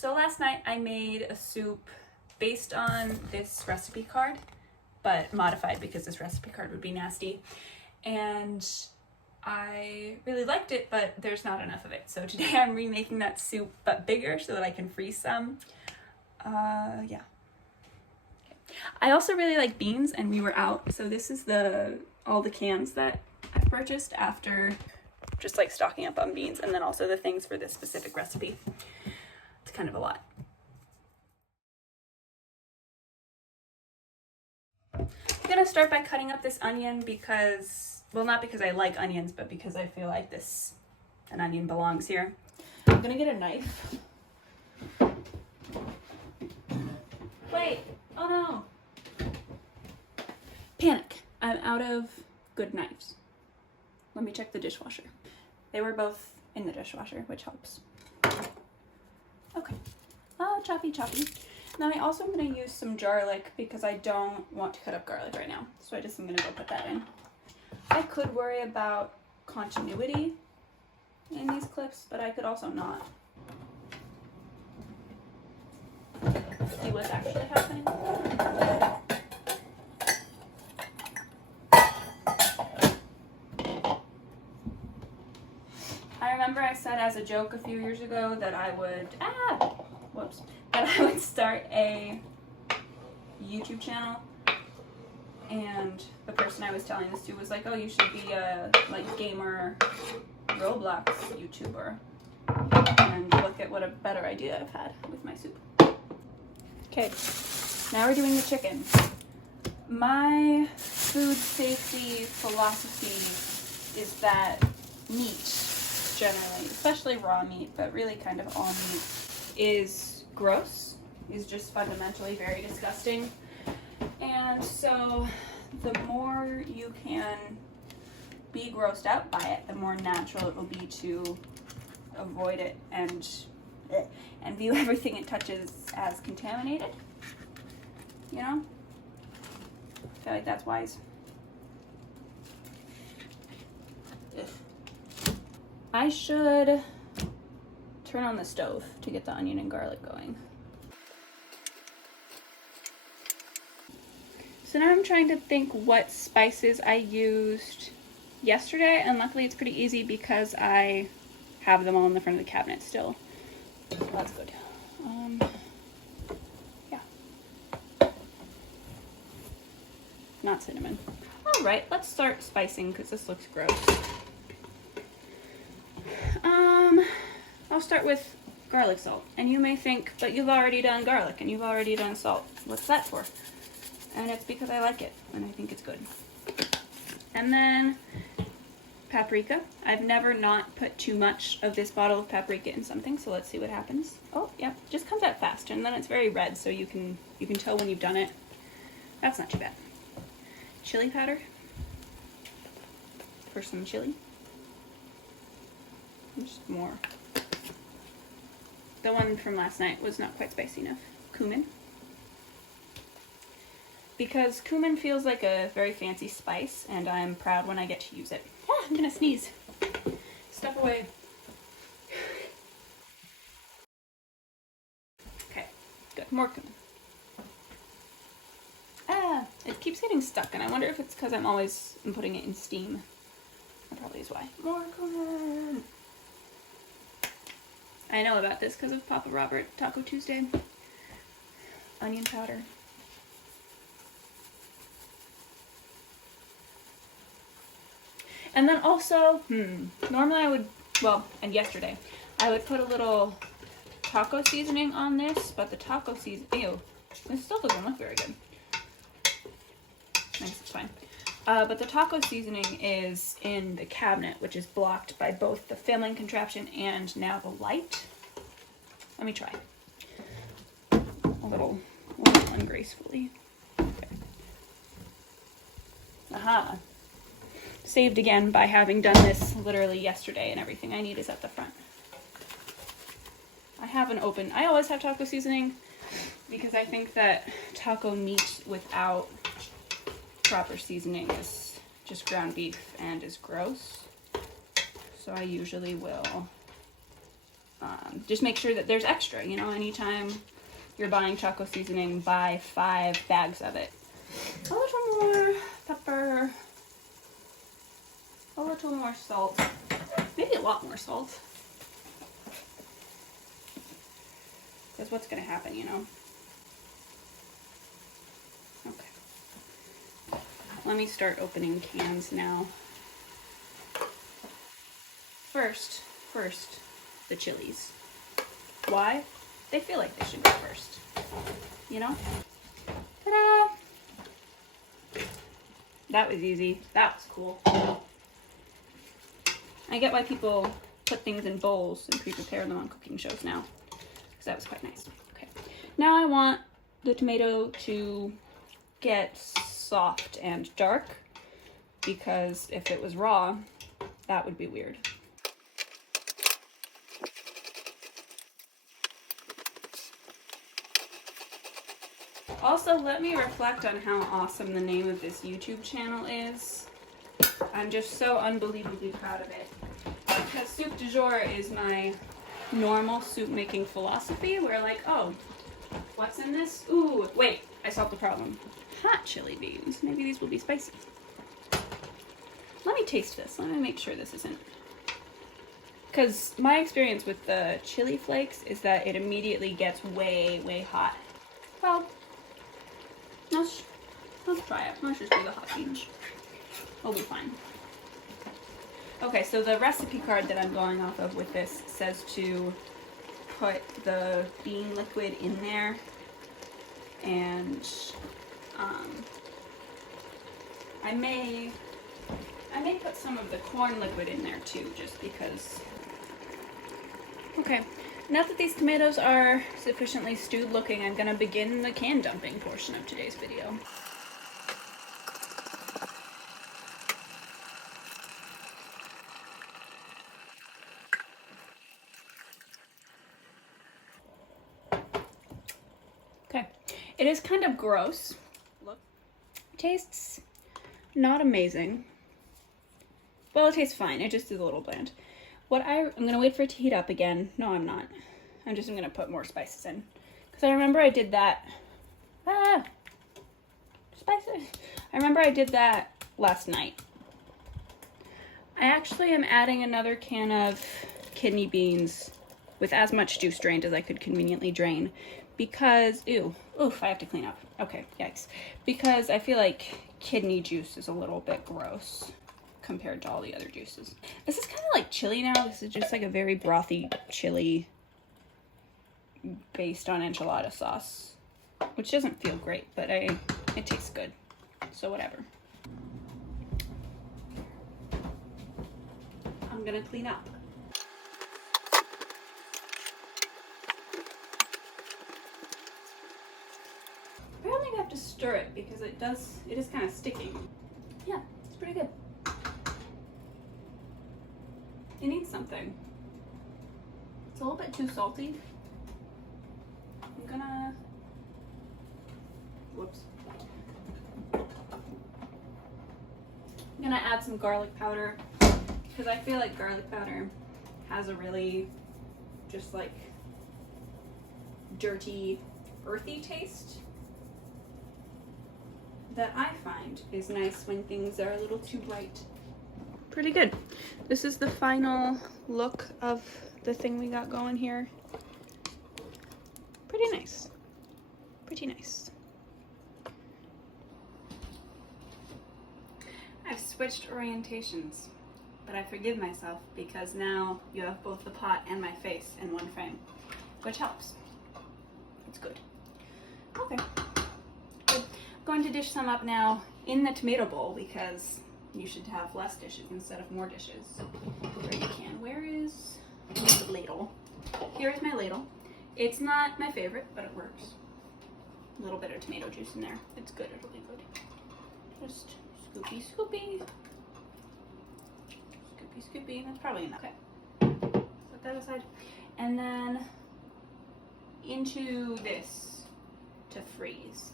So last night I made a soup based on this recipe card, but modified because this recipe card would be nasty. And I really liked it, but there's not enough of it. So today I'm remaking that soup, but bigger so that I can freeze some. Yeah. I also really like beans, and we were out. So this is all the cans that I've purchased after just like stocking up on beans, and then also the things for this specific recipe. It's kind of a lot. I'm gonna start by cutting up this onion because, well, not because I like onions, but because I feel like an onion belongs here. I'm gonna get a knife. Wait, oh no. Panic, I'm out of good knives. Let me check the dishwasher. They were both in the dishwasher, which helps. Okay, oh, choppy. Now I also am gonna use some garlic because I don't want to cut up garlic right now. So I just am gonna go put that in. I could worry about continuity in these clips, but I could also not. See what's actually happening. I remember I said as a joke a few years ago that I would, that I would start a YouTube channel, and the person I was telling this to was like, oh, you should be a like gamer Roblox YouTuber, and look at what a better idea I've had with my soup. Okay, now we're doing the chicken. My food safety philosophy is that meat, generally, especially raw meat, but really kind of all meat, is gross, is just fundamentally very disgusting. And so the more you can be grossed out by it, the more natural it will be to avoid it and view everything it touches as contaminated. You know? I feel like that's wise. Ugh. I should turn on the stove to get the onion and garlic going. So now I'm trying to think what spices I used yesterday, and luckily it's pretty easy because I have them all in the front of the cabinet still. So that's good. Yeah. Not cinnamon. All right, let's start spicing because this looks gross. I'll start with garlic salt. And you may think, but you've already done garlic and you've already done salt. What's that for? And it's because I like it and I think it's good. And then paprika. I've never not put too much of this bottle of paprika in something, so let's see what happens. Oh, yeah, just comes out fast, and then it's very red, so you can tell when you've done it. That's not too bad. Chili powder for some chili. Just more. The one from last night was not quite spicy enough. Cumin. Because cumin feels like a very fancy spice, and I'm proud when I get to use it. Ah, I'm gonna sneeze. Step away. Okay, good. More cumin. Ah, it keeps getting stuck, and I wonder if it's because I'm putting it in steam. That probably is why. More cumin. I know about this because of Papa Robert Taco Tuesday. Onion powder. And then also, normally I would, and yesterday, I would put a little taco seasoning on this, but the taco seasoning, ew, this still doesn't look very good. I guess it's fine. But the taco seasoning is in the cabinet, which is blocked by both the filming contraption and now the light. Let me try. A little ungracefully. Okay. Aha. Saved again by having done this literally yesterday, and everything I need is at the front. I always have taco seasoning because I think that taco meat without proper seasoning is just ground beef and is gross. So I usually will just make sure that there's extra, you know, anytime you're buying taco seasoning, buy 5 bags of it. A little more pepper, a little more salt, maybe a lot more salt. Because what's going to happen, you know? Okay. Let me start opening cans now. First, the chilies. Why? They feel like they should go first. You know? Ta-da! That was easy. That was cool. I get why people put things in bowls and pre-prepare them on cooking shows now. Because that was quite nice. Okay. Now I want the tomato to get soft and dark. Because if it was raw, that would be weird. Also, let me reflect on how awesome the name of this YouTube channel is. I'm just so unbelievably proud of it. Because soup du jour is my normal soup making philosophy where like, oh, what's in this? Ooh, wait, I solved the problem. Hot chili beans. Maybe these will be spicy. Let me taste this. Let me make sure this isn't. Because my experience with the chili flakes is that it immediately gets way, way hot. Well, let's try it. Let's just do the hot beans. We'll be fine. Okay, so the recipe card that I'm going off of with this says to put the bean liquid in there, and I may put some of the corn liquid in there too, just because. Okay, now that these tomatoes are sufficiently stewed looking, I'm gonna begin the can dumping portion of today's video. Okay, it is kind of gross. Look, tastes not amazing. Well, it tastes fine. It just is a little bland. I'm gonna wait for it to heat up again. No, I'm not. I'm gonna put more spices in. Because I remember I did that. Spices. I remember I did that last night. I actually am adding another can of kidney beans with as much juice drained as I could conveniently drain. Because, oof, I have to clean up. Okay, yikes. Because I feel like kidney juice is a little bit gross compared to all the other juices. This is kind of like chili now. This is just like a very brothy chili based on enchilada sauce, which doesn't feel great, but it tastes good, so whatever. I'm gonna clean up. I don't think I have to stir it because it is kind of sticky. Yeah, it's pretty good. It needs something. It's a little bit too salty. I'm gonna, whoops. I'm gonna add some garlic powder because I feel like garlic powder has a really just like dirty, earthy taste that I find is nice when things are a little too bright. Pretty good. This is the final look of the thing we got going here. Pretty nice. Pretty nice. I've switched orientations, but I forgive myself because now you have both the pot and my face in one frame, which helps. It's good. Okay. Good. I'm going to dish some up now in the tomato bowl because you should have less dishes instead of more dishes where you can. Where is the ladle? Here is my ladle. It's not my favorite, but it works. A little bit of tomato juice in there. It's good, it'll be good. Just scoopy, scoopy. Scoopy, scoopy. That's probably enough. Okay. Put that aside. And then into this to freeze.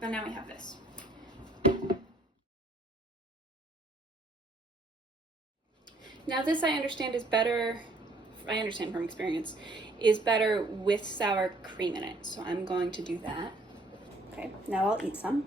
But now we have this. Now this I understand is better, I understand from experience, is better with sour cream in it. So I'm going to do that. Okay, now I'll eat some.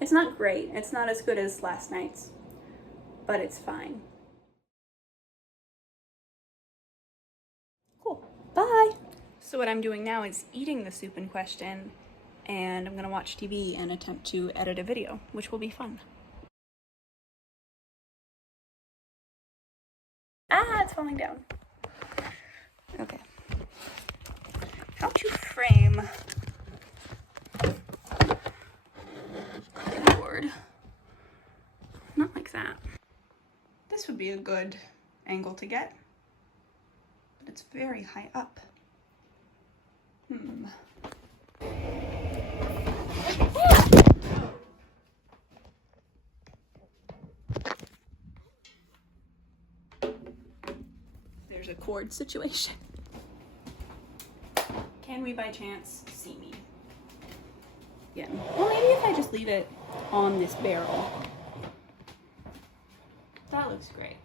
It's not great. It's not as good as last night's, but it's fine. Cool. Bye. So what I'm doing now is eating the soup in question, and I'm gonna watch TV and attempt to edit a video, which will be fun. Ah, it's falling down. Okay. How to frame the board. Not like that. This would be a good angle to get, but it's very high up. There's a cord situation. Can we by chance see me? Yeah. Well, maybe if I just leave it on this barrel. That looks great.